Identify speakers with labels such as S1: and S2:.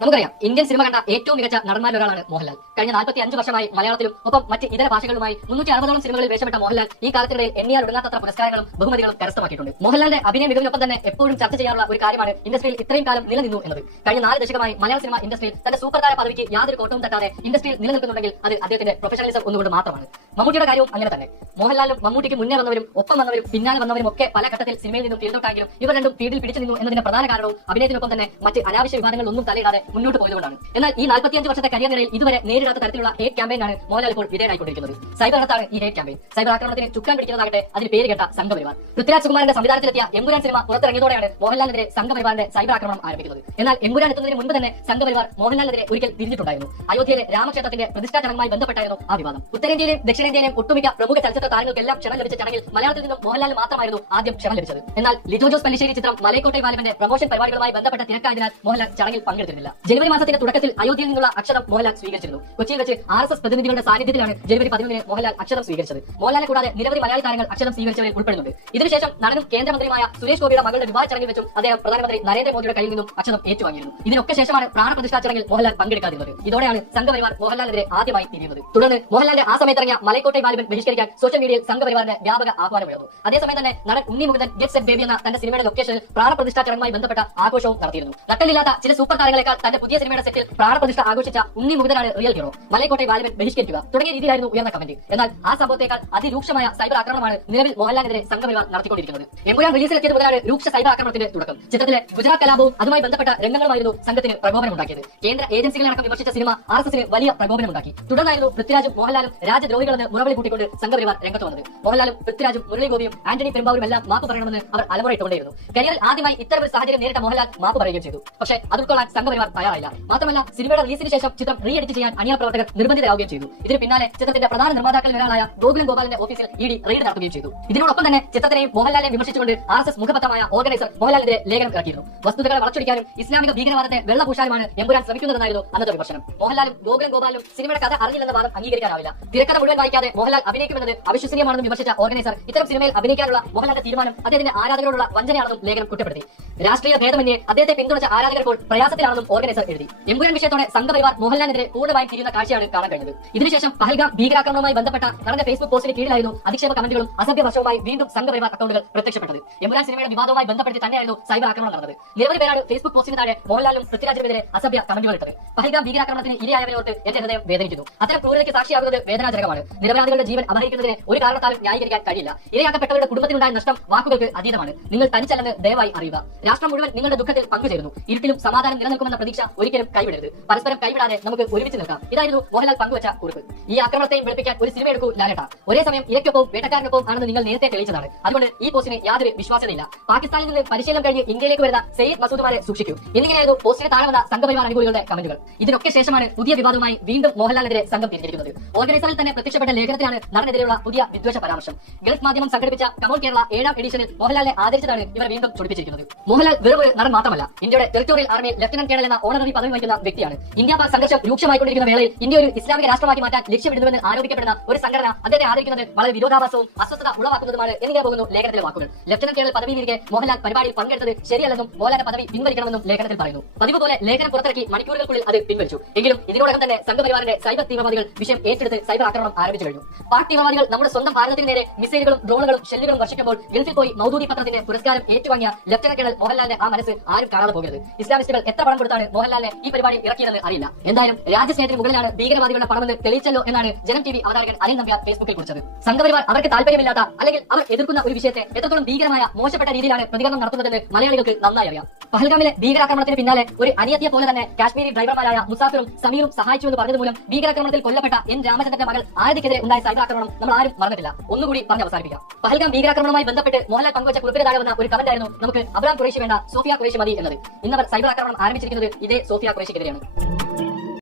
S1: നമുക്കറിയാം Indian cinema കണ്ട ഏറ്റവും മികച്ച നടന്മാരിൽ ഒരാളാണ് മോഹൻലാൽ. കഴിഞ്ഞ നാൽപ്പത്തി അഞ്ച് വർഷമായി മലയാളത്തിലും ഒപ്പം മറ്റ് ഇതര ഭാഷകളുമായി മുന്നൂറ്റി അറുപതോളം സിനിമകളിൽ വേഷപ്പെട്ട മോഹൻലാൽ ഈ കാലത്തിനിടയിൽ എണ്ണിയാൽ ഒടുങ്ങാത്തത്ര പുരസ്കാരങ്ങളും ബഹുമതികളും കരസ്ഥമാക്കിയിട്ടുണ്ട്. മോഹൻലാലിന്റെ അഭിനയ മികവിനൊപ്പം തന്നെ എപ്പോഴും ചർച്ച ചെയ്യാനുള്ള ഒരു കാര്യമാണ് ഇൻഡസ്ട്രിയിൽ ഇത്രയും കാലം നിലനിന്നു എന്നത്. കഴിഞ്ഞ നാല് ദശകമായി മലയാള സിനിമ ഇൻഡസ്ട്രിയിൽ തന്റെ സൂപ്പർ താര പദവിക്ക് യാതൊരു കോട്ടവും തട്ടാതെ ഇൻഡസ്ട്രിയിൽ നിലനിൽക്കുന്നുണ്ടെങ്കിൽ അത് അദ്ദേഹത്തിന്റെ പ്രൊഫഷണലിസം ഒന്നുകൊണ്ട് മാത്രമാണ്. മമ്മൂട്ടിയുടെ കാര്യവും അങ്ങനെ തന്നെ. മോഹൻലാലും മമ്മൂട്ടിക്ക് മുന്നേ വന്നവരും ഒപ്പം വന്നവരും പിന്നാലെ വന്നവരും ഒക്കെ പല ഘട്ടത്തിൽ സിനിമയിൽ നിന്നും പിന്തുട്ടായെങ്കിലും ഇവർ രണ്ടും ഫീൽഡിൽ പിടിച്ചു നിന്നു എന്നതിന്റെ പ്രധാന കാരണവും അഭിനയത്തിനൊപ്പം തന്നെ മറ്റ് അനാവശ്യ വിവാദങ്ങൾ ഒന്നും തലയിടാതെ മുന്നോട്ട് പോയതുകൊണ്ടാണ്. എന്നാൽ ഈ നാൽപ്പത്തിയഞ്ച് വർഷത്തെ കരിയർ നിലയിൽ ഇതുവരെ നേരിടാത്ത തരത്തിലുള്ള ഹേറ്റ് ക്യാമ്പയിനാണ് മോഹൻലാൽ ഇപ്പോൾ വിധേയനായിക്കൊണ്ടിരിക്കുന്നത് സൈബർ അകത്താണ് ഈ ഹേറ്റ് ക്യാമ്പയിൻ സൈബർ ആക്രമണത്തിന് ചുക്കാൻ പിടിക്കുന്നതാകട്ടെ അതിന് പേര് കേട്ട സംഘപരിവാർ പൃഥ്വിരാജ് കുമാറിന്റെ സംവിധാനത്തിലെത്തിയ എമ്പുരാൻ സിനിമ പുറത്തിറങ്ങിയതോടെയാണ് മോഹൻലാലിനെതിരെ സംഘപരിവാറിന്റെ സൈബർ ആക്രമണം ആരംഭിക്കുന്നത്. എന്നാൽ എമ്പുരാൻ എത്തുന്നതിന് മുൻപ് തന്നെ സംഘപരിവാർ മോഹൻലാലിനെതിരെ ഒരിക്കൽ തിരിഞ്ഞിട്ടുണ്ടായിരുന്നു. അയോധ്യയിലെ രാമക്ഷേത്രത്തിന്റെ പ്രതിഷ്ഠാ ചടങ്ങുമായി ബന്ധപ്പെട്ടായിരുന്നു ആ വിവാദം. ഉത്തരേന്ത്യയിലെയും ദക്ഷിണേന്ത്യയിലെയും ഒട്ടുമിക്ക പ്രമുഖ ചലച്ചിത്ര താരങ്ങൾക്കെല്ലാം ക്ഷണം ലഭിച്ച ചടങ്ങിൽ മലയാളത്തിൽ നിന്നും മോഹൻലാൽ മാത്രമായിരുന്നു ആദ്യം ക്ഷണം ലഭിച്ചത്. എന്നാൽ ലിജോ ജോസ് പല്ലിശ്ശേരി ചിത്രം മലയക്കോട്ടെ ബാലവന്റെ പ്രമോഷൻ പരിപാടികളുമായി ബന്ധപ്പെട്ട തിരക്കായതിനാൽ മോഹൻലാൽ ചടങ്ങിൽ പങ്കെടുത്തിരുന്നില്ല. ജനുവരി മാസത്തിന്റെ തുടക്കത്തിൽ അയോധ്യയിൽ നിന്നുള്ള അക്ഷരം മോഹൻലാൽ സ്വീകരിച്ചിരുന്നു. കൊച്ചിയിൽ വെച്ച് ആർ എസ് എസ് പ്രതിനിധികളുടെ സാന്നിധ്യത്തിലാണ് ജനുവരി പതിനൊന്നിന് മോഹൻലാൽ അക്ഷരം സ്വീകരിച്ചത്. മോഹൻലാലെ കൂടാതെ നിരവധി മലയാളി താരങ്ങൾ അക്ഷരം സ്വീകരിച്ചവരിൽ ഉൾപ്പെടുന്നുണ്ട്. ഇതിനുശേഷം നടനും കേന്ദ്രമന്ത്രിയുമായ സുരേഷ് ഗോപിയുടെ മകളുടെ വിവാഹ ചടങ്ങിൽ വെച്ചും അദ്ദേഹം പ്രധാനമന്ത്രി നരേന്ദ്രമോദിയുടെ കയ്യിൽ നിന്നും അക്ഷരം ഏറ്റുവാങ്ങിയിരുന്നു. ഇതിനൊക്കെ ശേഷമാണ് പ്രാണപ്രതിഷ്ഠാ ചടങ്ങിൽ മോഹൻലാൽ പങ്കെടുക്കാതിരുന്നത്. ഇതോടെയാണ് സംഘപരിവാർ മോഹൻലാലിനെതിരെ ആദ്യമായി തിരിയുന്നത്. തുടർന്ന് മോഹൻലാലിന്റെ ആ സമയത്ത് ഇറങ്ങിയ മലക്കോട്ടെ ബാലിബൻ ബഹിഷ്കരിക്കാൻ സോഷ്യൽ മീഡിയയിൽ സംഘപരിവാറിന്റെ വ്യാപക ആഹ്വാനമുയർന്നു. അതേസമയം തന്നെ നടൻ Unni Mukundan get set baby എന്ന തന്റെ സിനിമയുടെ ലൊക്കേഷനിൽ പ്രാണപ്രതിഷ്ഠാ ചടങ്ങുമായി ബന്ധപ്പെട്ട ആഘോഷവും നടത്തിയിരുന്നു. നട്ടലില്ലാത്ത ചില സൂപ്പർ താരങ്ങളെക്കാൾ തന്റെ പുതിയ സിനിമയുടെ സെറ്റിൽ പ്രാണപ്രതിഷ്ഠ ആഘോഷിച്ച ഉണ്ണി മുകുന്ദനാണ് റിയൽ ഹീറോ മലയക്കോട്ടെ ബാലവൻ ബഹിഷ്കരിക്കുക. തുടങ്ങിയ രീതിയിലായിരുന്നു ഉയർന്ന കമന്റ് എന്നാൽ ആ സംഭവത്തെക്കാൾ അതിരൂക്ഷമായ സൈബർ ആക്രമണമാണ് നിലവിൽ മോഹൻലാലിനെതിരെ സംഘപരിവാർ നടത്തിക്കൊണ്ടിരിക്കുന്നത്. എമ്പുരാൻ റിലീസിലെത്തിയത് മുതലാണ് രൂക്ഷ സൈബർ ആക്രമണത്തിന്റെ തുടക്കം. ചിത്രത്തിലെ ഗുജറാത്ത് കലാപവും അതുമായി ബന്ധപ്പെട്ട രംഗങ്ങളുമായിരുന്നു സംഘത്തിന് പ്രകോപനമുണ്ടാക്കിയത് കേന്ദ്ര ഏജൻസികളടക്കം വിമർശിച്ച സിനിമ ആർ എസ് എസിന് വലിയ പ്രകോപനമുണ്ടാക്കി തുടർന്നായിരുന്നു പൃഥ്വിരാജും മോഹൻലാലും രാജ്യദ്രോഹികളെന്ന് മുറവിളി കൂട്ടിക്കൊണ്ട് സംഘപരിവാർ രംഗത്ത് വന്നത്. മോഹൻലാലും പൃഥ്വിരാജും മുരളിഗോപിയും ആന്റണി പെരുമ്പാവൂരും എല്ലാം മാപ്പ് പറയണമെന്ന് അവർ അലമുറയിട്ടുകൊണ്ടേയിരുന്നു കരിയറിൽ ആദ്യമായി ഇത്തരം ഒരു സാഹചര്യം നേരിട്ട മോഹൻലാൽ മാപ്പ് പറയുകയും ചെയ്തു. പക്ഷേ അത് സംഘപരിവാർ തയ്യാറായില്ല മാത്രമല്ല സിനിമയുടെ റിലീസിന് ശേഷം ചിത്രം റീ എഡിറ്റ് ചെയ്യാൻ അണിയറ പ്രവർത്തകർ നിർബന്ധിതരാകുകയും ചെയ്തു. ഇതിന് പിന്നാലെ ചിത്രത്തിന്റെ പ്രധാന നിർമ്മാതാക്കളിൽ ഒരാളായ ഗോകുലം ഗോപാലിന്റെ ഓഫീസിൽ ഇ ഡി റെയ്ഡ് നടത്തുകയും ചെയ്തു. ഇതിനോടൊപ്പം തന്നെ ചിത്രത്തിനെയും മോഹൻലാലിനെ വിമർശിച്ചുകൊണ്ട് ആർ എസ് എസ് മുഖപത്രമായ ഓർഗനൈസർ മോഹൻലാലിനെതിരെ ലേഖനം ഇറക്കിയിരുന്നു. വസ്തുതകളെ വളച്ചൊടിക്കാനും ഇസ്ലാമിക ഭീകരവാദത്തെ വെള്ളപൂശാനുമാണ് എമ്പുരാൻ ശ്രമിക്കുന്നതെന്നായിരുന്നു അന്നത്തെ വിമർശനം. മോഹൻലാലും ഗോകുലം ഗോപാലും സിനിമയുടെ കഥ അറിഞ്ഞില്ലെന്ന വാദം അംഗീകരിക്കാനാവില്ല. തിരക്കഥ മുഴുവൻ വായിക്കാതെ മോഹൻലാൽ അഭിനയിക്കുമെന്നത് അവിശ്വസനീയമാണെന്ന് വിമർശിച്ച ഓർഗനൈസർ ഇത്തരം സിനിമയിൽ അഭിനയിക്കാനുള്ള മോഹൻലാലിന്റെ തീരുമാനം അദ്ദേഹത്തിന്റെ ആരാധകരോടുള്ള വഞ്ചനയാണെന്നും ലേഖനം കുറ്റപ്പെടുത്തി. രാഷ്ട്രീയ ഭേദമന്യേ അദ്ദേഹത്തെ പിന്തുണച്ച ആരാധകർ ഇപ്പോൾ പ്രയാസത്തിലാണെന്നും ഓർഗനൈസർ എഴുതി. എമ്പുരാൻ വിഷയത്തോടെ സംഘപരിവാർ മോഹൻലാലിനെതിരെ പൂർണമായും തിരിയുന്ന കാഴ്ചയാണ് കാണാൻ കഴിഞ്ഞത്. ഇതിനുശേഷം പഹൽഗാം ഭീകരാക്രമണവുമായി ബന്ധപ്പെട്ട നടന്ന ഫേസ്ബുക്ക് പോസ്റ്റിന് കീഴിലായിരുന്നു അധിക്ഷേപ കമന്റുകളും അസഭ്യ വർഷവുമായി വീണ്ടും സംഘപരിവാർ അക്കൗണ്ടുകൾ പ്രത്യക്ഷപ്പെട്ടത്. എമ്പുരാൻ സിനിമയുടെ വിവാദവുമായി ബന്ധപ്പെട്ട് തന്നെയായിരുന്നു സൈബർ ആക്രമണം നടന്നത്. നിരവധി പേരാണ് ഫേസ്ബുക്ക് പോസ്റ്റിന് താഴെ മോഹൻലാലും പൃഥ്വിരാജിനുമെതിരെ അസഭ്യ കമന്റുകൾ ഇട്ടത്. പഹൽഗാം ഭീകരാക്രമണത്തിന് ഇരയായവരോർത്ത് എന്റെ ഹൃദയം വേദനിക്കുന്നു. അത്തരം ക്രൂരതയ്ക്ക് സാക്ഷിയാകുന്നത് വേദനാജനകമാണ്. നിരപരാധികളുടെ ജീവൻ അപഹരിക്കുന്നതിന് ഒരു കാരണത്താലും ന്യായീകരിക്കാൻ കഴിയില്ല. ഇരയാക്കപ്പെട്ടവരുടെ കുടുംബത്തിനുണ്ടായ നഷ്ടം വാക്കുകൾക്ക് അതീതമാണ്. നിങ്ങൾ തനിച്ചല്ലെന്ന് ദയവായി അറിയുക. രാഷ്ട്രം മുഴുവൻ നിങ്ങളുടെ ദുഃഖത്തിൽ പങ്കുചേരുന്നു. ഇരുട്ടിലും സമാധാനം നിലനിൽക്കുമെന്ന പ്രതീക്ഷ ഒരിക്കലും കൈവിടരുത്. പരസ്പരം കൈവിടാതെ നമുക്ക് ഒരുമിച്ച് നിൽക്കാം. ഇതായിരുന്നു മോഹൻലാൽ പങ്കുവച്ച കുറിപ്പ്. ഈ ആക്രമണത്തെയും വെളുപ്പിക്കാൻ ഒരു സിനിമ എടുക്കൂ ലാലേട്ട. ഒരേ സമയം ഇരയ്ക്കൊപ്പം വേട്ടക്കാരനൊപ്പം ആണെന്ന് നിങ്ങൾ നേരത്തെ തെളിയിച്ചതാണ്. അതുകൊണ്ട് ഈ പോസ്റ്റിന് യാതൊരു വിശ്വാസതയില്ല പാകിസ്ഥാനിൽ നിന്ന് പരിശീലനം കഴിഞ്ഞ് ഇന്ത്യയിലേക്ക് വരുന്ന സെയ്ദ് മസൂദുമാരെ സൂക്ഷിക്കൂ. എന്നിങ്ങനെയായിരുന്നു പോസ്റ്റിന് താഴെ വന്ന സംഘപരിവാർ അനുകൂലികളുടെ കമന്റുകൾ. ഇതിനൊക്കെ ശേഷമാണ് പുതിയ വിവാദവുമായി വീണ്ടും മോഹൻലാലിനെതിരെ സംഘം തിരിഞ്ഞിരിക്കുന്നത് ഓർഗനൈസറിൽ തന്നെ പ്രത്യക്ഷപ്പെട്ട ലേഖനത്തിലാണ് നടനെതിരെയുള്ള പുതിയ വിദ്വേഷ പരാമർശം. ഗൾഫ് മാധ്യമം സംഘടിപ്പിച്ച കമോൾ കേരള ഏഴാം എഡിഷനിൽ മോഹൻലാലിനെ ആദരിച്ചതാണ് ഇവർ വീണ്ടും ചൊടിപ്പിച്ചിരിക്കുന്നത്. മോഹൻലാൽ വെറും ഒരു നടൻ മാത്രമല്ല. ഇന്ത്യയുടെ ടെറിട്ടോറിയൽ ആർമിയിൽ ലഫ്റ്റനന്റ് കേണൽ എന്ന ഓണററി പദവി വഹിക്കുന്ന വ്യക്തിയാണ്. ഇന്ത്യ പാക് സംഘർഷം രൂക്ഷമായിക്കൊണ്ടിരിക്കുന്ന വേളയിൽ ഇന്ത്യ ഒരു ഇസ്ലാമിക രാഷ്ട്രമാക്കി മാറ്റാൻ ലക്ഷ്യമിടുന്നുവെന്ന് ആരോപിക്കപ്പെടുന്ന ഒരു സംഘടന അദ്ദേഹത്തെ ആദരിക്കുന്നത് വളരെ വിരോധാഭാസവും അസ്വസ്ഥത ഉളവാക്കുന്നതുമാണ് എന്നിങ്ങനെ പോകുന്നു ലേഖനത്തിലെ വാക്കുകൾ. ലഫ്റ്റനന്റ് കേണൽ പദവിയിലിരിക്കെ മോഹൻലാൽ പരിപാടിയിൽ പങ്കെടുത്തത് ശരിയല്ലെന്നും മോഹൻലാലിന്റെ പദവി പിൻവലിക്കണമെന്നും ലേഖനത്തിൽ പറയുന്നു. പതിവ് പോലെ ലേഖനം പുറത്തിറക്കി മണിക്കൂറുകൾക്കുള്ളിൽ അത് പിൻവലിച്ചു. എങ്കിലും ഇതിനോടകം തന്നെ സംഘപരിവാറിന്റെ സൈബർ തീവ്രവാദികൾ വിഷയം ഏറ്റെടുത്ത് സൈബർ ആക്രമണം ആരംഭിച്ചു കഴിഞ്ഞു. പാക് തീവ്രവാദികൾ നമ്മുടെ സ്വന്തം ഭാരതത്തിന് നേരെ മിസൈലുകളും ഡ്രോണുകളും ഷെല്ലുകളും വർഷിക്കുമ്പോൾ ഗൾഫിൽ പോയി മൗദൂദി പത്രത്തിന്റെ പുരസ്കാരം ഏറ്റുവാങ്ങിയ ലഫ്റ്റനന്റ് കേണൽ മോഹൻലാലിന്റെ ആ മനസ്സ് ആരും കാണാതെ പോകരുത്. ഇസ്ലാമിസ്റ്റുകൾ എത്ര പണം കൊടുത്താണ് മോഹൻലാലിനെ ഈ പരിപാടി ഇറക്കിയതെന്ന് അറിയില്ല. എന്തായാലും രാജ്യസ്നേഹത്തിന് മുകളിലാണ് ഭീകരവാദികളുടെ പണമെന്ന് തെളിയിച്ചല്ലോ എന്നാണ് ജനം ടി വി അവതാരകൻ അനിൽ നമ്പ്യാർ ഫേസ്ബുക്കിൽ കുറിച്ചത്. സംഘപരിവാർ അവർക്ക് താല്പര്യമില്ലാത്ത അല്ലെങ്കിൽ അവർ എതിർക്കുന്ന ഒരു വിഷയത്തെ എത്രത്തോളം ഭീകരമായ മോശപ്പെട്ട രീതിയിലാണ് പ്രതികരണം നടത്തുന്നതെന്ന് മലയാളികൾക്ക് നന്നായി അറിയാം. പഹൽഗാമിലെ ഭീകരാക്രമണത്തിന് പിന്നാലെ ഒരു അനിയത്തിയ പോലെ തന്നെ കാശ്മീരി ഡ്രൈവർമാരായ മുസാഫിറും സമീറും സഹായിച്ചു എന്ന് പറഞ്ഞത് മൂലം ഭീകരാക്രമണത്തിൽ കൊല്ലപ്പെട്ട എൻ രാമചന്ദ്രന്റെ മകൾ ആദ്യക്കെതിരെ ഉണ്ടായ സൈബർ ആക്രമണം നമ്മൾ ആരും മറന്നിട്ടില്ല. ഒന്നുകൂടി പറഞ്ഞ് അവസാനിപ്പിക്കാം. പഹൽഗാം ഭീകരാക്രമണവുമായി ബന്ധപ്പെട്ട് മോഹൻലാൽ പങ്കുവച്ച കുറിപ്പിന് താഴെ വന്ന ഒരു കമന്റായിരുന്നു നമുക്ക് അബ്രാം ഖുറേഷി വേണ്ട സോഫിയ ഖുറേഷി മതി എന്നത്. ഇന്നവർ സൈബർ ആക്രമണം ആരംഭിച്ചിരിക്കുന്നത് ഇതേ സോഫിയ ഖുറേഷിക്കെതിരെയാണ്